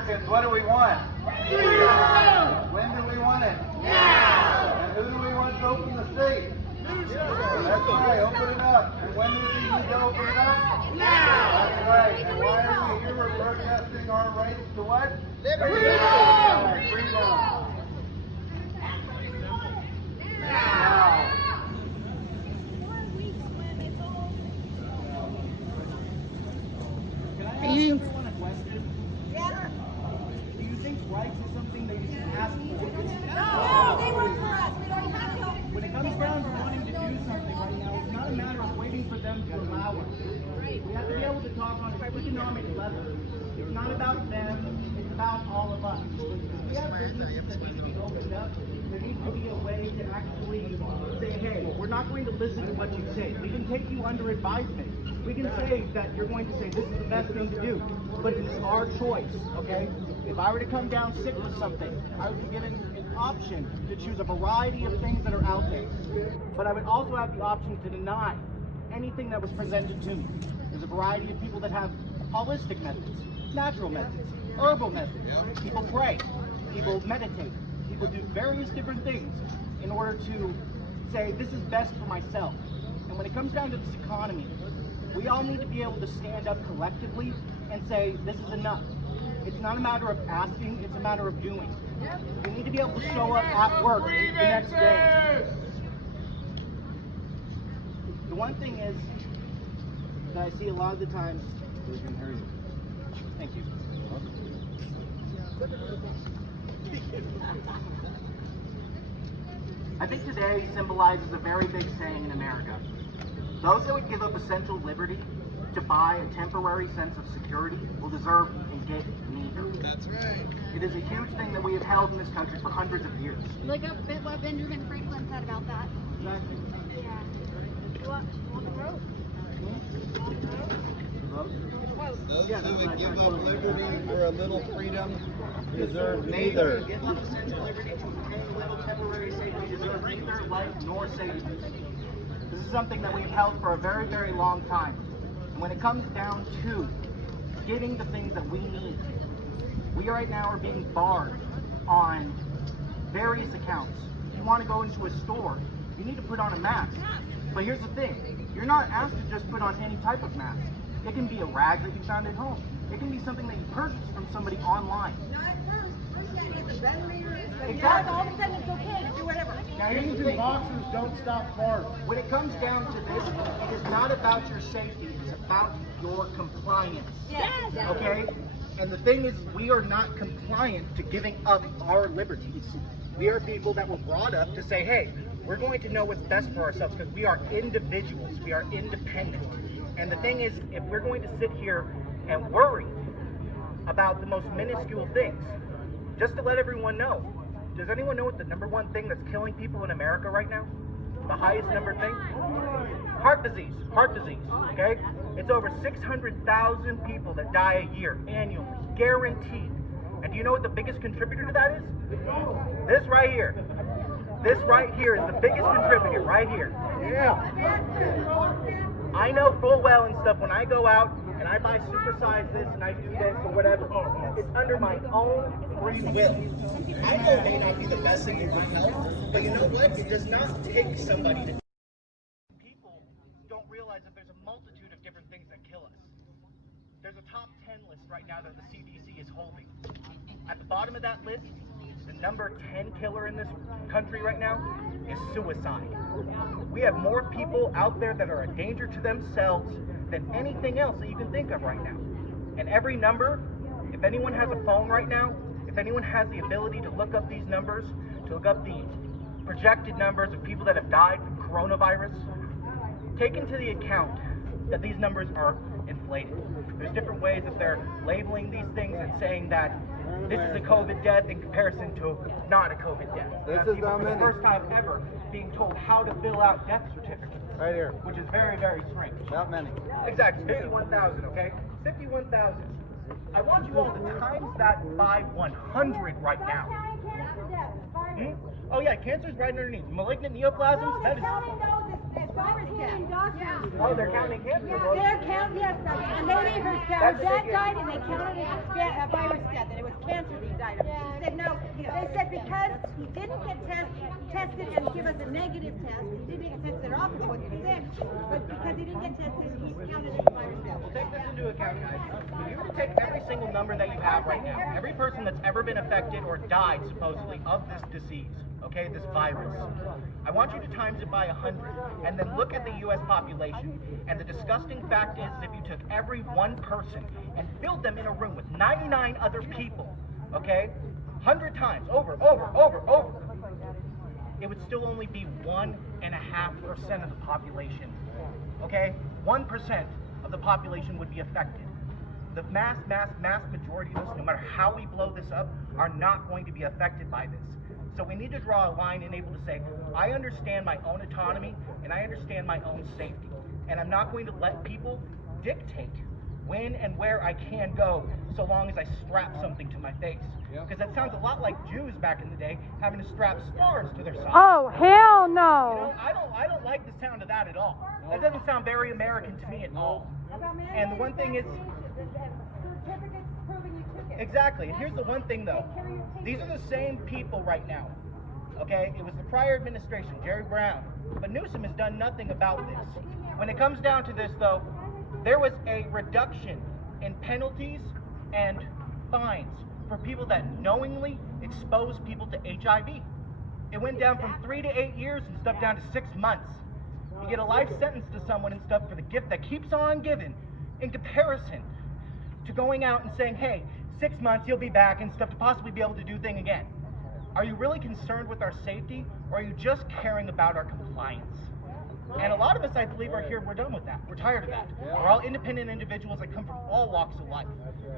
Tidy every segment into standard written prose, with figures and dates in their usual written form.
Americans, what do we want? Freedom! When do we want it? Now! And who do we want to open the state? That's right, open it up. And when do we need to open it up? Now! That's right. And why are we here? We're protesting our rights to what? Freedom! Freedom! Now! Can I ask everyone a question? Yeah. Do you think rights is something that you should ask for? No, they work for us. We don't have to. When it comes down to wanting to do something right now, it's not a matter of waiting for them to allow us. We have to be able to talk on an economic level. It's not about them, it's about all of us. We have businesses that need to be opened up. There needs to be a way to actually say, hey, we're not going to listen to what you say. We can take you under advisement. We can say that you're going to say this is the best thing to do, but it is our choice, okay? If I were to come down sick with something, I would be given an option to choose a variety of things that are out there. But I would also have the option to deny anything that was presented to me. There's a variety of people that have holistic methods, natural methods, herbal methods. People pray, people meditate, people do various different things in order to say this is best for myself. And when it comes down to this economy, we all need to be able to stand up collectively and say, this is enough. It's not a matter of asking, it's a matter of doing. We need to be able to show up at work the next day. The one thing is that I see a lot of the times. Thank you. I think today symbolizes a very big saying in America. Those that would give up essential liberty to buy a temporary sense of security will deserve and get neither. That's right. It is a huge thing that we have held in this country for hundreds of years. Look up what Benjamin Franklin said about that. Exactly. Yeah. On the road. Those who would give up liberty for a little freedom deserve neither. Give up essential liberty to obtain a little temporary safety deserve neither life nor safety. This is something that we've held for a very, very long time. And when it comes down to getting the things that we need, we right now are being barred on various accounts. If you want to go into a store, you need to put on a mask. But here's the thing, you're not asked to just put on any type of mask. It can be a rag that you found at home. It can be something that you purchased from somebody online. Not at first. First you gotta get the ventilator in. Exactly. All of a sudden it's okay to do whatever. Now, here's the thing. Boxers don't stop farts. When it comes down to this, it is not about your safety, it's about your compliance. Yes. Okay? And the thing is, we are not compliant to giving up our liberties. We are people that were brought up to say, hey, we're going to know what's best for ourselves because we are individuals, we are independent. And the thing is, if we're going to sit here and worry about the most minuscule things, just to let everyone know, does anyone know what the number one thing that's killing people in America right now? The highest number thing? Heart disease, okay? It's over 600,000 people that die a year, annually, guaranteed. And do you know what the biggest contributor to that is? This right here. This right here is the biggest contributor, right here. Yeah. I know full well and stuff, when I go out and I buy supersize this and I do this or whatever, it's under my own free will. I know it may not be the best thing in my health, but you know what? It does not take somebody to. People don't realize that there's a multitude of different things that kill us. There's a top 10 list right now that the CDC is holding. At the bottom of that list, the number 10 killer in this country right now is suicide. We have more people out there that are a danger to themselves than anything else that you can think of right now. And every number, if anyone has a phone right now, if anyone has the ability to look up these numbers, to look up the projected numbers of people that have died from coronavirus, take into the account that these numbers are inflated. There's different ways that they're labeling these things and saying that this is a COVID death in comparison to not a COVID death. This is for the first time ever being told how to fill out death certificates. Right here. Which is very, very strange. Not many. Exactly, 51,000, okay? 51,000. I want you all to times that by 100 right now. Oh yeah, cancer is right underneath. Malignant neoplasms, that is... virus deaths. Yeah. Oh, they're counting him? They're counting, yes, a lady, her dad died, and they counted it as a virus death, and it was cancer he died of. She said no. They said because he didn't get tested and give us a negative test, he didn't get tested at all because he wasn't sick, but because he didn't get tested, he's counted as a virus death. Well, take this into account, guys. If you were to take every single number that you have right now, every person that's ever been affected or died, supposedly, of this disease, okay, this virus, I want you to times it by 100, and then look at the U.S. population. And the disgusting fact is, if you took every one person and filled them in a room with 99 other people, okay, 100 times, over, it would still only be 1.5% of the population, okay? 1% of the population would be affected. The mass majority of us, no matter how we blow this up, are not going to be affected by this. So we need to draw a line and able to say, I understand my own autonomy and I understand my own safety. And I'm not going to let people dictate when and where I can go so long as I strap something to my face. Because that sounds a lot like Jews back in the day having to strap stars to their sides. Oh, hell no. You know, I don't like the sound of that at all. That doesn't sound very American to me at all. And the one thing is, exactly. And here's the one thing though. These are the same people right now. Okay? It was the prior administration, Jerry Brown. But Newsom has done nothing about this. When it comes down to this though, there was a reduction in penalties and fines for people that knowingly expose people to HIV. It went down from 3 to 8 years and stuff down to 6 months. You get a life sentence to someone and stuff for the gift that keeps on giving in comparison to going out and saying, hey, 6 months, you'll be back and stuff to possibly be able to do things again. Are you really concerned with our safety, or are you just caring about our compliance? And a lot of us, I believe, are here, we're done with that. We're tired of that. We're all independent individuals that come from all walks of life.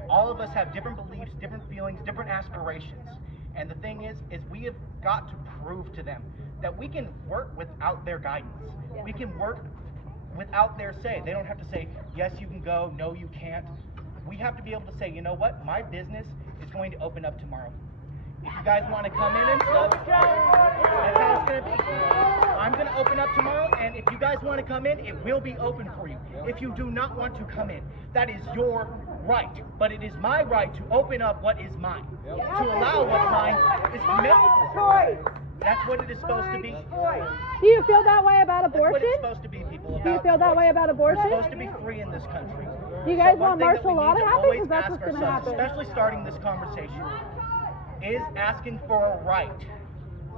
All of us have different beliefs, different feelings, different aspirations. And the thing is we have got to prove to them that we can work without their guidance. We can work without their say. They don't have to say, yes, you can go, no, you can't. We have to be able to say, you know what, my business is going to open up tomorrow. If you guys want to come in and stuff, that's how it's going to be. I'm going to open up tomorrow, and if you guys want to come in, it will be open for you. If you do not want to come in, that is your right. But it is my right to open up what is mine. To allow what's mine is permissible. That's what it is supposed to be. Do you feel that way about abortion? That's what it's supposed to be, people. Do you feel that way about abortion? It's supposed to be free in this country. Do you guys So want martial law to happen? Because that's what's going to happen. Especially starting this conversation, is asking for a right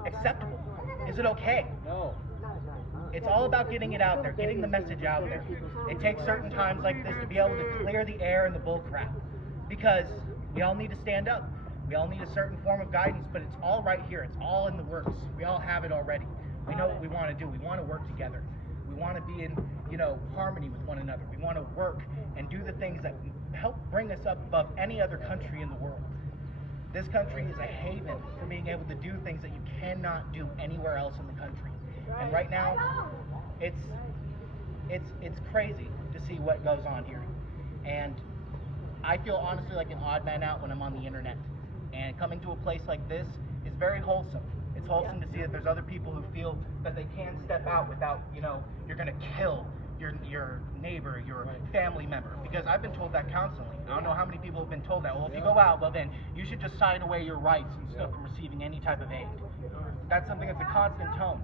acceptable? Is it okay? No. It's all about getting it out there, getting the message out there. It takes certain times like this to be able to clear the air and the bull crap. Because we all need to stand up. We all need a certain form of guidance, but it's all right here. It's all in the works. We all have it already. We know what we want to do. We want to work together. We want to be in, harmony with one another. We want to work and do the things that help bring us up above any other country in the world. This country is a haven for being able to do things that you cannot do anywhere else in the country. And right now, it's crazy to see what goes on here. And I feel honestly like an odd man out when I'm on the internet. And coming to a place like this is very wholesome. It's wholesome to see that there's other people who feel that they can step out without, you're going to kill your neighbor, your family member. Because I've been told that constantly. I don't know how many people have been told that. Well, if you go out, well then you should just sign away your rights and stuff from receiving any type of aid. That's something that's a constant tone.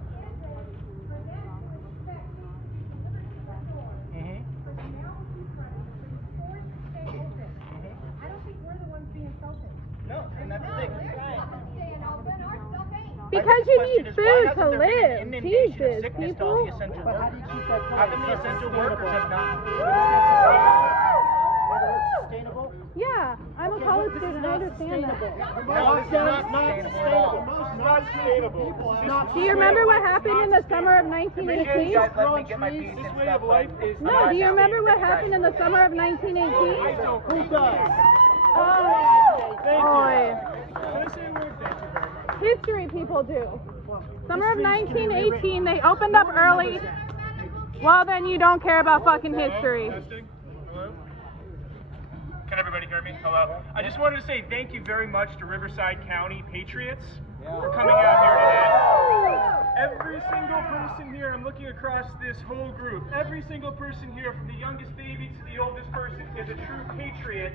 I don't think we're the ones being insulted. No, and that's the thing. Because you need food to live. Jesus, people. How come the essential workers have not? Yeah, I'm a college student. I understand that. No, this is not sustainable at all. Do you remember what happened in the summer of 1918? You guys let me get my piece and stuff, but No, do you remember what happened in the summer of 1918? Who does? History people do. Summer of 1918, they opened up early. Well, then you don't care about fucking history. Hello? Can everybody hear me? Hello? I just wanted to say thank you very much to Riverside County Patriots for coming out here today. Every single person here, I'm looking across this whole group, every single person here, from the youngest baby to the oldest person, is a true patriot,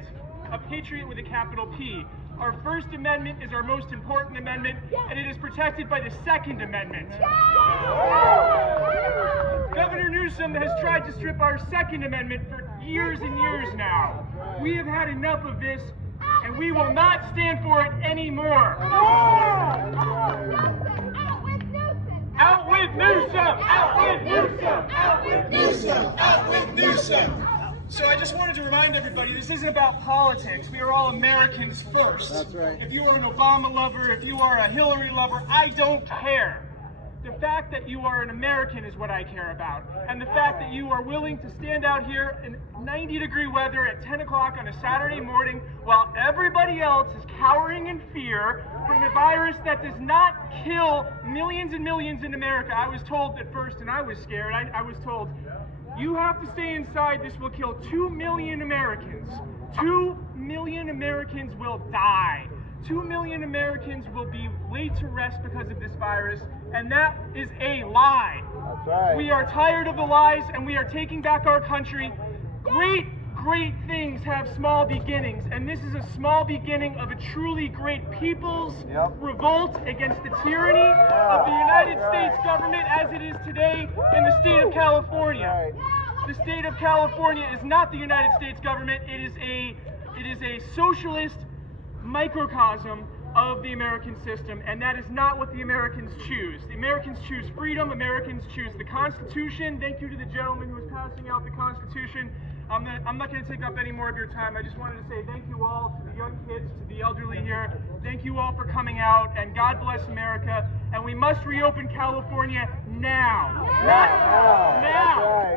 a patriot with a capital P. Our First Amendment is our most important amendment, and it is protected by the Second Amendment. Governor Newsom has tried to strip our Second Amendment for years and years now. We have had enough of this, and we will not stand for it anymore. Out with Newsom! Out with Newsom! Out with Newsom! Out with Newsom! So I just wanted to remind everybody, this isn't about politics. We are all Americans first. That's right. If you are an Obama lover, if you are a Hillary lover, I don't care. The fact that you are an American is what I care about. And the fact that you are willing to stand out here in 90-degree weather at 10 o'clock on a Saturday morning while everybody else is cowering in fear from a virus that does not kill millions and millions in America. I was told at first, and I was scared, I was told, you have to stay inside, this will kill 2 million Americans. 2 million Americans will die. 2 million Americans will be laid to rest because of this virus, and that is a lie. That's right. We are tired of the lies, and we are taking back our country. Great things have small beginnings, and this is a small beginning of a truly great people's revolt against the tyranny of the United States government as it is today in the state of California. The state of California is not the United States government. It is a socialist microcosm of the American system, and that is not what the Americans choose. The Americans choose freedom. Americans choose the Constitution. Thank you to the gentleman who is passing out the Constitution. I'm not going to take up any more of your time. I just wanted to say thank you all to the young kids, to the elderly here. Thank you all for coming out, and God bless America. And we must reopen California now. Now.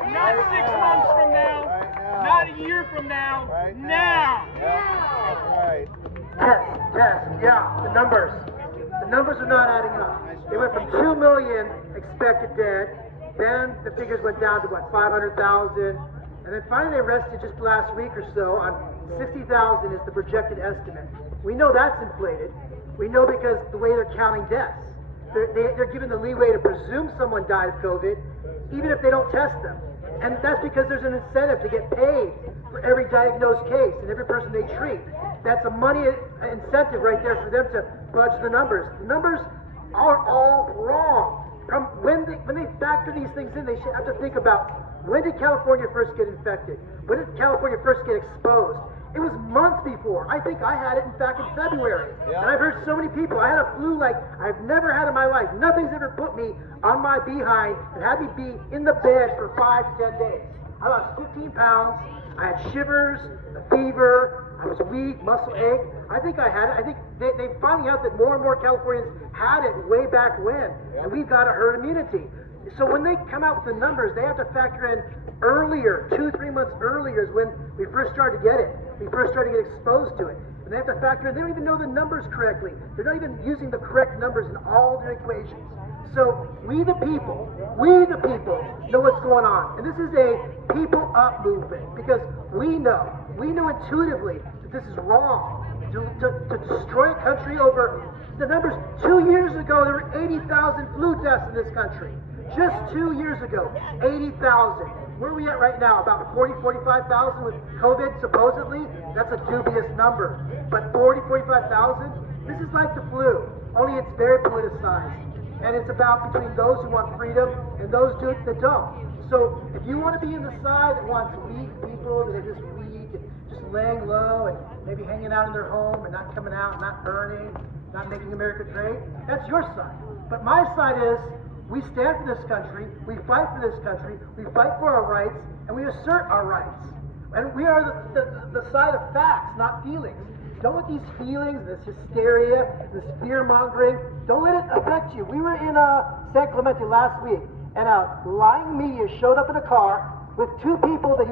Not 6 months from now. Not a year from now. Now. Yeah, the numbers. The numbers are not adding up. They went from 2 million expected dead, then the figures went down to what, 500,000, and then finally they rested just last week or so on 60,000 is the projected estimate. We know that's inflated. We know because the way they're counting deaths. They're given the leeway to presume someone died of COVID, even if they don't test them. And that's because there's an incentive to get paid for every diagnosed case and every person they treat. That's a money incentive right there for them to fudge the numbers. The numbers are all wrong. When they factor these things in, they should have to think about, when did California first get infected? When did California first get exposed? It was months before. I think I had it, in fact, in February. And I've heard so many people. I had a flu like I've never had in my life. Nothing's ever put me on my behind and had me be in the bed for 5 to 10 days. I lost 15 pounds. I had shivers, a fever. I was weak, muscle ache. I think I had it. I think they're finding out that more and more Californians had it way back when. And we've got a herd immunity. So when they come out with the numbers, they have to factor in earlier, 2-3 months earlier is when we first started to get it. We first started to get exposed to it. And they have to factor in, they don't even know the numbers correctly. They're not even using the correct numbers in all their equations. So we the people know what's going on. And this is a people up movement because we know intuitively that this is wrong. To destroy a country over the numbers. 2 years ago, there were 80,000 flu deaths in this country. Just 2 years ago, 80,000. Where are we at right now? About 45,000 with COVID, supposedly? That's a dubious number. But 45,000? This is like the flu, only it's very politicized. And it's about between those who want freedom and those that don't. So if you want to be in the side that wants weak people, that are just weak and just laying low and maybe hanging out in their home and not coming out, not burning, not making America great, that's your side. But my side is, we stand for this country, we fight for this country, we fight for our rights, and we assert our rights. And we are the side of facts, not feelings. Don't let these feelings, this hysteria, this fear-mongering, don't let it affect you. We were in San Clemente last week, and a lying media showed up in a car with 2 people that